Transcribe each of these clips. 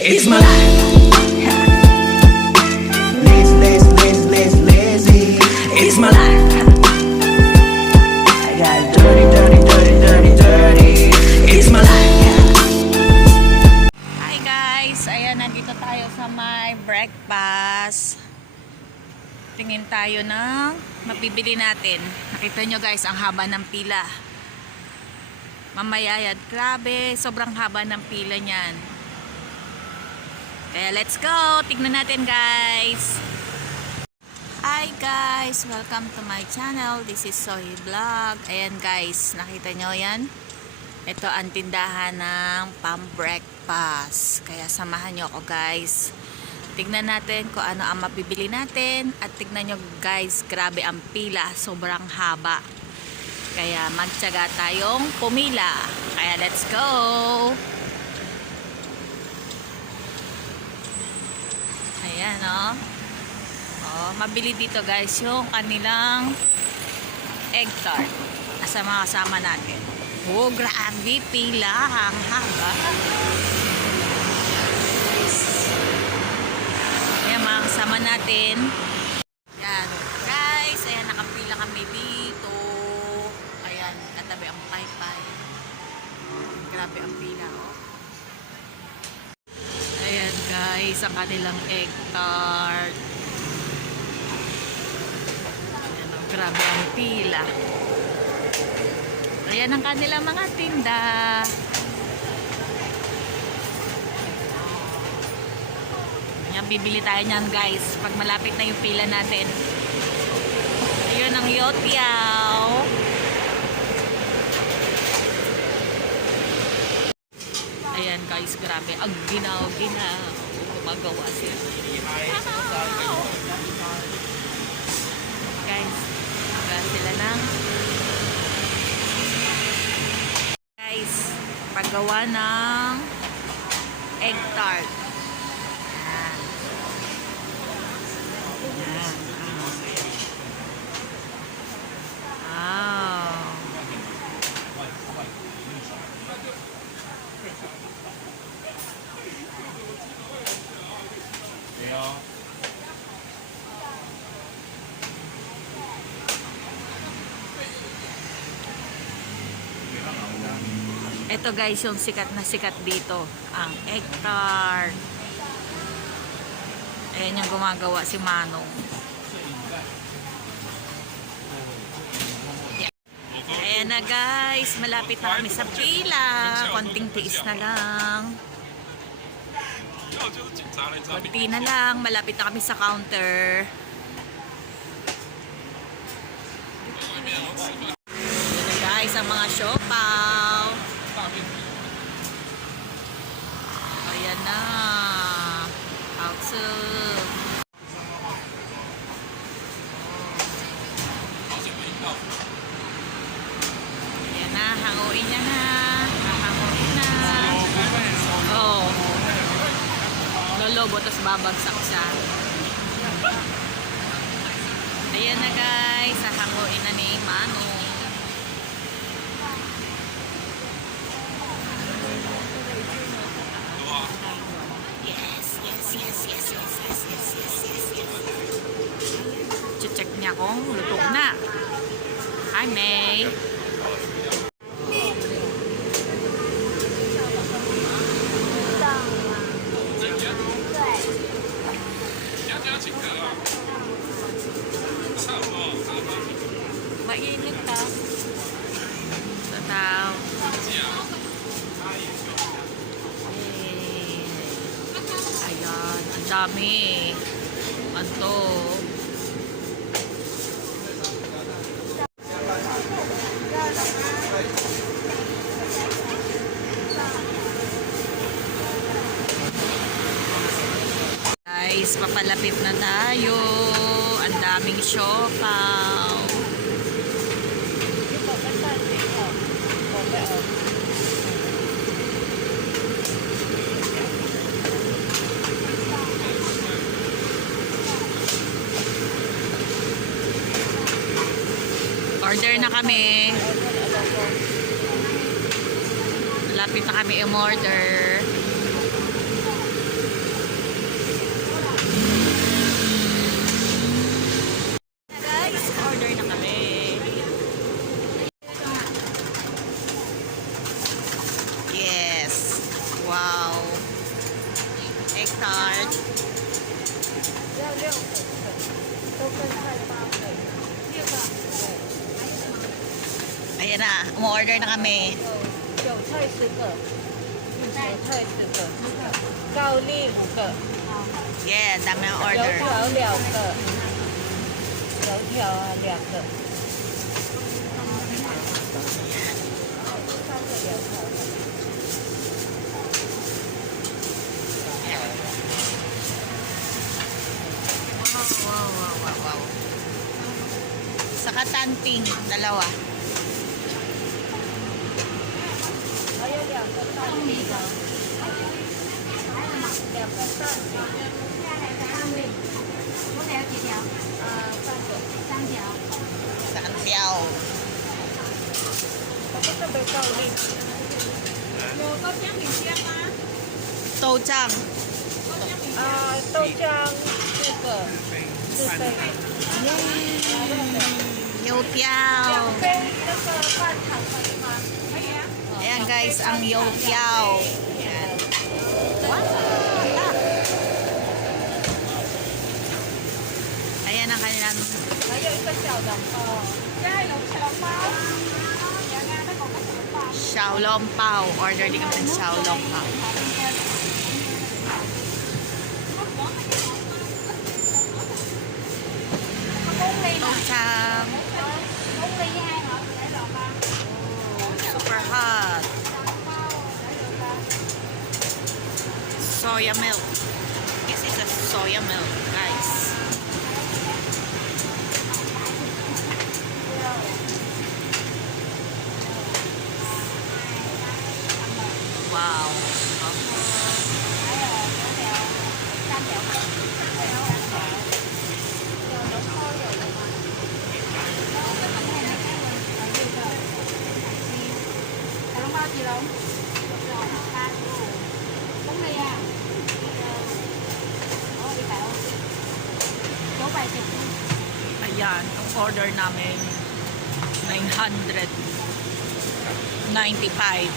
It's my life. Lazy, lazy, lazy, lazy, lazy. It's my life. I got dirty, dirty, dirty, dirty, dirty. It's my life. Hi guys, ayan, nandito tayo sa may breakfast. Tingin tayo ng mapibili natin. Nakita nyo guys, ang haba ng pila. Mamaya yan, grabe, sobrang haba ng pila niyan. Kaya let's go, tignan natin guys. Hi guys, welcome to my channel. This is Sohi Vlog. Ayan guys, nakita nyo yan? Ito ang tindahan ng pang-breakfast. Kaya samahan nyo ako guys. Tignan natin kung ano ang mabibili natin. At tignan nyo guys, grabe ang pila. Sobrang haba. Kaya magtiyaga tayong pumila. Kaya let's go! Ayan o. Oh, mabili dito guys yung kanilang egg tart. Sa mga kasama natin. Oh, grabe, pila. Ang haba. Ayan, mga kasama natin. Ayan, guys. Ayan, nakapila kami dito. Ayan, katabi ang paypay. Grabe ang pila, oh. Ayan, guys, ang kanilang egg tart. Ayan, oh, grabe ang pila. Ayan ang kanilang mga tinda. Ayan, bibili tayo niyan guys. Pag malapit na yung pila natin. Ayun ang yotiao. Ayan guys, grabe. Ang ginaw-ginaw. Gumagawa sila. Guys, magawa sila ng paggawa ng egg tart. Ayan. Ayan. Wow. Ito guys, yung sikat na sikat dito. Ang egg tart. Ayan yung gumagawa si Manong. Yeah. Ayan na guys, malapit na kami sa pila. Konting tiis na lang. Konti na lang, malapit na kami sa counter. Ayan na guys, ang mga siopaw. Ayan na. Outside. Ayan na. Hanguin niya na. Hanguin na. Oh. Lolobo, tapos babagsak siya. Ayan na guys. Hanguin na ni Manong. Check niya kung luto na. Hi, May. Mainit ta. Tataw. Ayan, ang dami. Anto. Guys, papalapit na tayo. Ang daming siopaw. Order na kami. Malapit na kami i-order. Ayan na, umu-order na kami. 韭菜10个，韭菜10个，高丽5个， Yeah, dami ang 油 order. 条2个，油条啊2个。Wow. Saka tanting, dalawa. 还有2个蛋饼啊，2个蛋饼，3个。 Saan piyaw? 它不是被高丽， Tochang. 豆浆4个，4杯， Youtiao. 2杯那个半糖可以吗？可以啊。 Ayan guys, ang youtiao. Ayan. Wow! Ayan ang kanilang 还有一个小笼包，现在有小笼包，原来那个小笼包。 Xiaolong Pao. Order din kami ng Xiaolong Pao. Tochang. Super hot. Soya milk. This is a soya milk, guys. Wow. Ayan, ang order namin 995.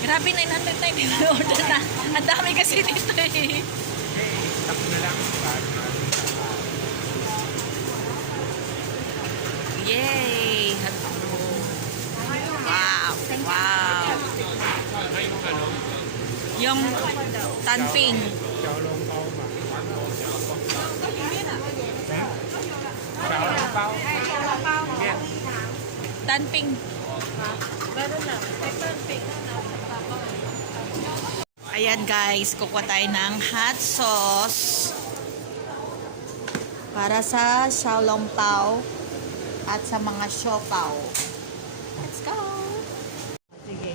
Grabe, 995 order na. Ang dami kasi nito eh. Yay! Wow! Wow! Yung tanping. Tanping. Meron na. May pancake na. Ayan guys, kukuha tayo ng hot sauce para sa xiaolong pao at sa mga siopaw. Let's go! Sige.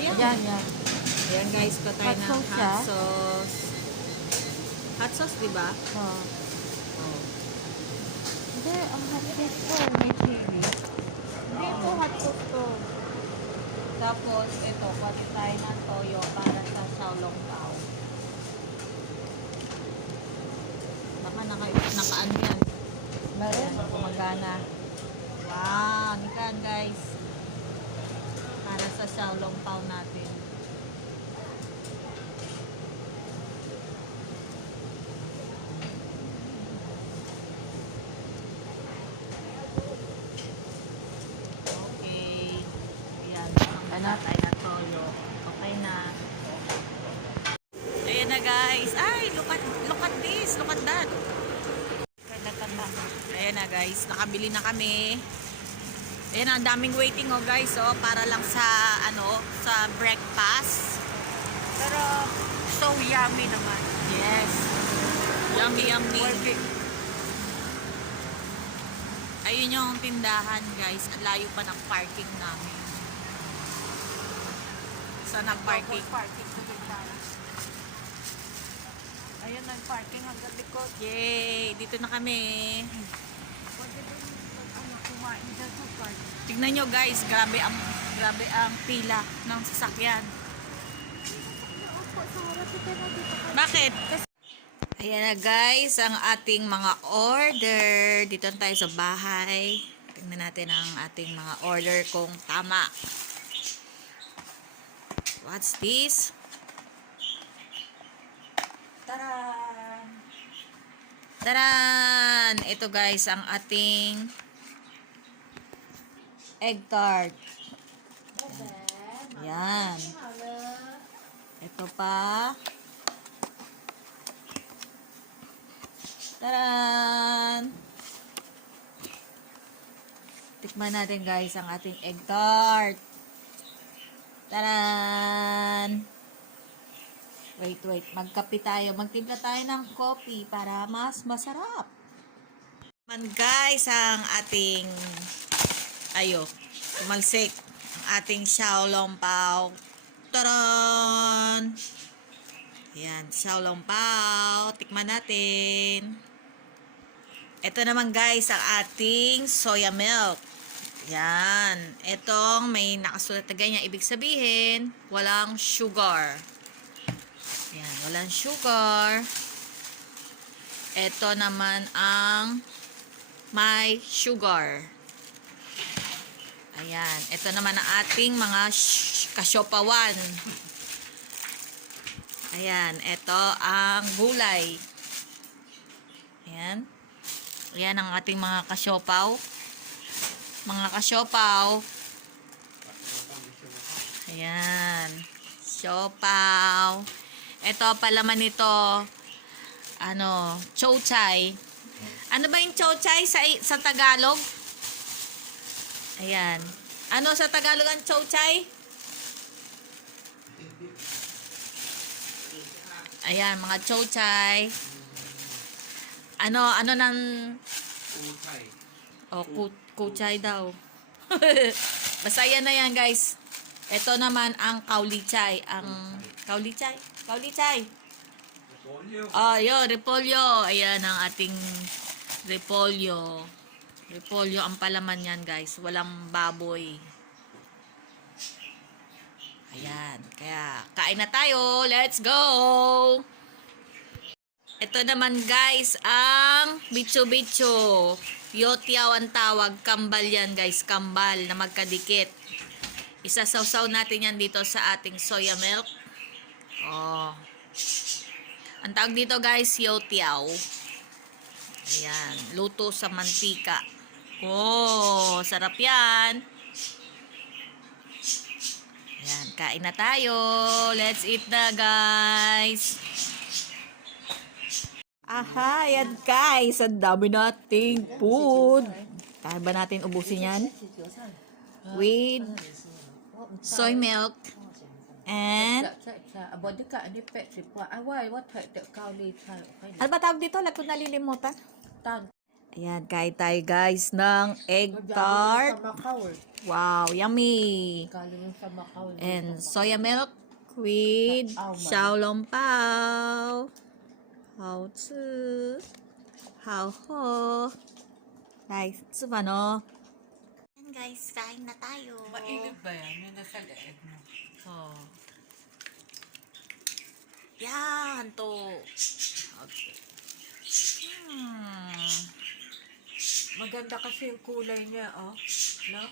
Ayan. Ayan guys, kuha tayo Hot ng sauce hot siya? sauce. Hot sauce, di ba? Oh. Hindi, ang hot sauce ko. May chili. Hindi ito hot sauce ko. Tapos, ito, kuha tayo ng toyo para sa xiaolong pao. Baka naka-ano yan. Meron. Ayan, gumagana. Wow, nikan guys. Para sa xiaolong pao natin. Okay. Ayan, ano tayo na toyo. Okay na. Ayan na guys. Ay, look at this. Look at that. Ayan na guys, nakabili na kami. Ayan na, ang daming waiting oh guys, oh, para lang sa sa breakfast. Pero, so yummy naman. Yes. Yummy. Ayun yung tindahan guys, ang layo pa ng parking namin. Saan ang parking? Parking sa gitna. Ayun ang parking hanggang likod. Yay! Dito na kami. Pwede din kumain dyan sa parking. Tignan nyo guys, grabe ang pila ng sasakyan. Bakit? Ayan na guys, ang ating mga order. Dito na tayo sa bahay. Tingnan natin ang ating mga order kung tama. What's this? Taran! Taran! Ito guys, ang ating egg tart. Yan. Ito pa. Taran! Tikman natin guys ang ating egg tart. Taran! Wait. Magkape tayo. Magtimpla tayo ng coffee para mas masarap. Man guys, ang ating tumalsik. Ang ating xiaolongbao. Taran! Ayan, xiaolongbao. Tikman natin. Ito naman guys, ang ating soya milk. Yan. Itong may nakasulat na ganyan. Ibig sabihin, walang sugar. Yan, walang sugar. Ito naman ang may sugar. Ayan. Ito naman ang ating mga kasyopawan. Ayan. Ito ang gulay. Ayan. Ayan ang ating mga kasyopaw. Mga kasyopaw. Ayan. Siopaw. Ito, palaman nito, chouchay. Ano ba yung chouchay sa Tagalog? Ayan. Ano sa Tagalog ang chouchay? Ayan, mga chouchay. Ano ng kuchay daw. Basta yan na yan, guys. Ito naman ang kaulichay. Ang kaulichay. Yun, repolyo. Ayan ang ating repolyo. Repolyo ang palaman yan, guys. Walang baboy. Ayan. Kaya, kain na tayo. Let's go! Ito naman guys, ang bitso-bitso. Yotiao ang tawag. Kambal yan guys. Kambal na magkadikit. Isasawsaw natin yan dito sa ating soya milk. Oh. Ang tawag dito guys, yotiao. Ayan. Luto sa mantika. Oh, sarap yan. Ayan, kain na tayo. Let's eat na guys. Aha, yan guys. Ang dami nating food. Kaya ba natin ubusin yan? With soy milk and ano ba tawag dito? Lagkot nalilimutan. Ayan, kain tayo guys ng egg tart. Wow, yummy. And soya milk with xiaolongbao. 好吃，好喝，来吃饭哦。Ayan guys, kain na tayo. Mainit ba yan? Yung nasa leeg mo. Oh. Yan to. Okay. Maganda kasi yung kulay niya, oh. No?